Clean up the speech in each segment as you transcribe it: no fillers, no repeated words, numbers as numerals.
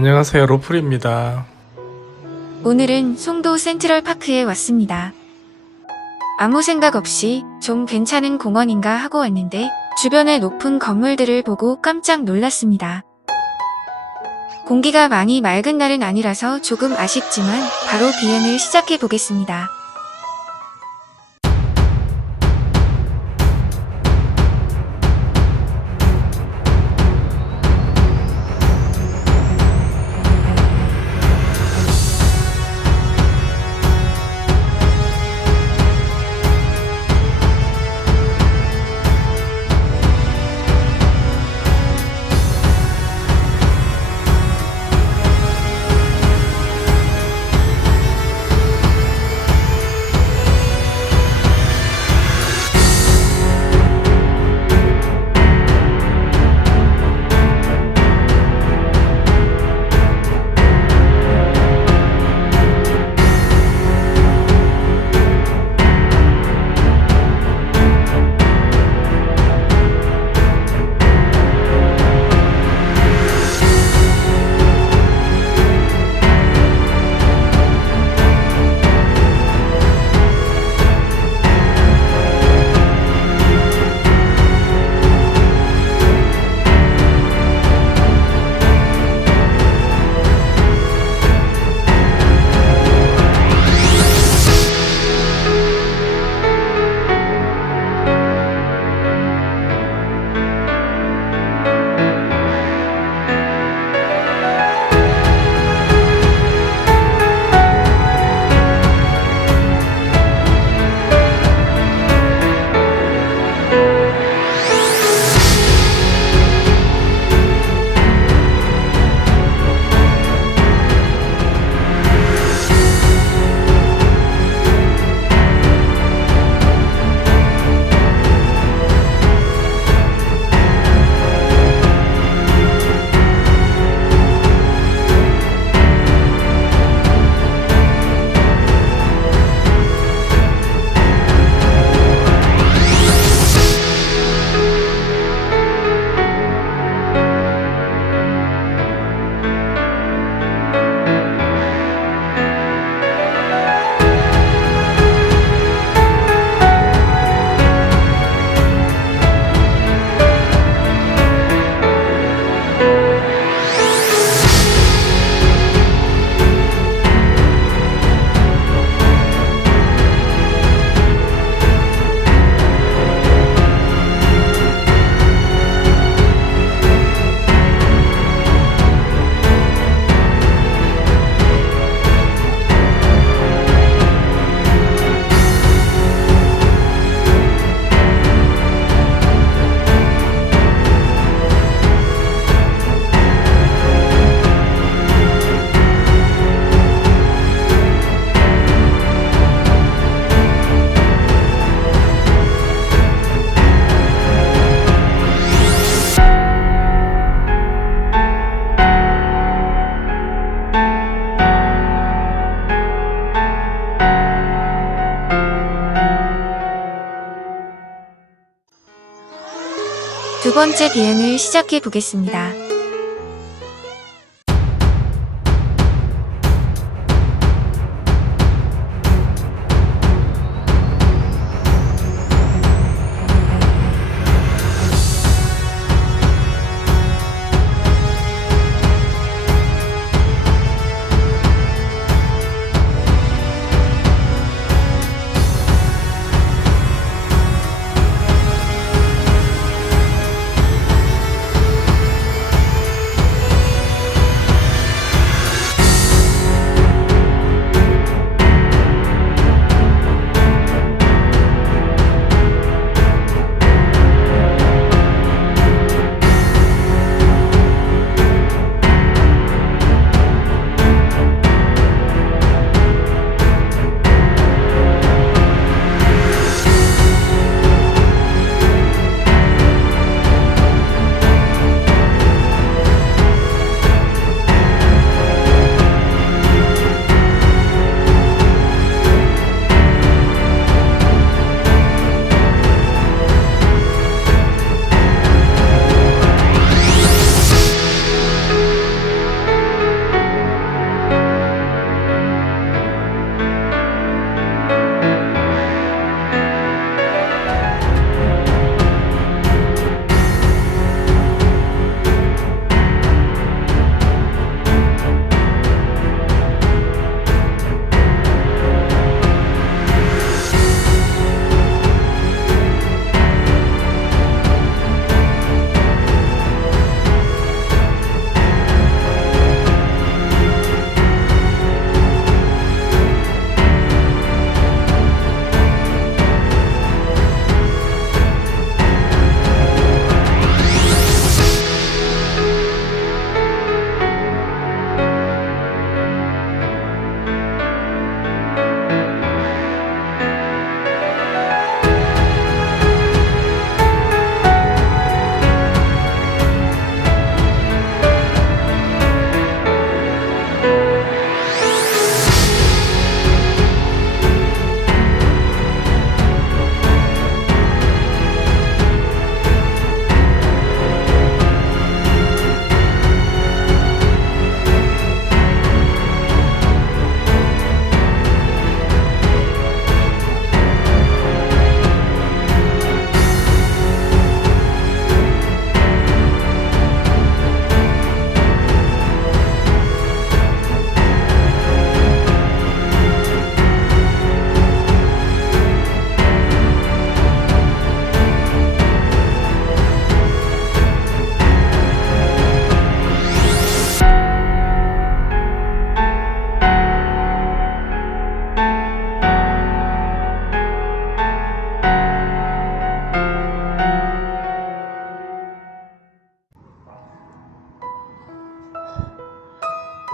안녕하세요, 로플입니다. 오늘은 송도 센트럴파크에 왔습니다. 아무 생각 없이 좀 괜찮은 공원인가 하고 왔는데 주변의 높은 건물들을 보고 깜짝 놀랐습니다. 공기가 많이 맑은 날은 아니라서 조금 아쉽지만 바로 비행을 시작해 보겠습니다. 두 번째 비행을 시작해 보겠습니다.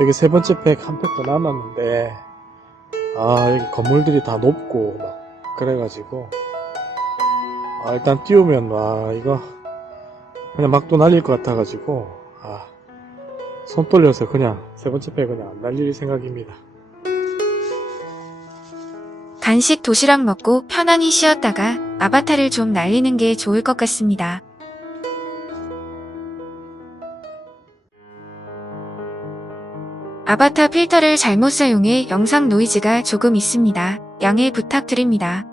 여기 세 번째 팩 한 팩 더 남았는데, 여기 건물들이 다 높고 막 그래가지고 일단 띄우면 이거 그냥 막도 날릴 것 같아가지고 손 떨려서 그냥 세 번째 팩 그냥 안 날릴 생각입니다. 간식 도시락 먹고 편안히 쉬었다가 아바타를 좀 날리는 게 좋을 것 같습니다. 아바타 필터를 잘못 사용해 영상 노이즈가 조금 있습니다. 양해 부탁드립니다.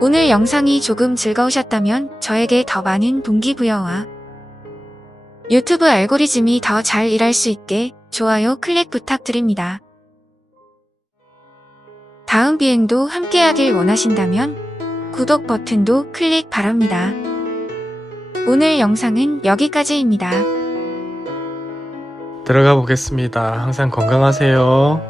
오늘 영상이 조금 즐거우셨다면 저에게 더 많은 동기부여와 유튜브 알고리즘이 더 잘 일할 수 있게 좋아요 클릭 부탁드립니다. 다음 비행도 함께하길 원하신다면 구독 버튼도 클릭 바랍니다. 오늘 영상은 여기까지입니다. 들어가 보겠습니다. 항상 건강하세요.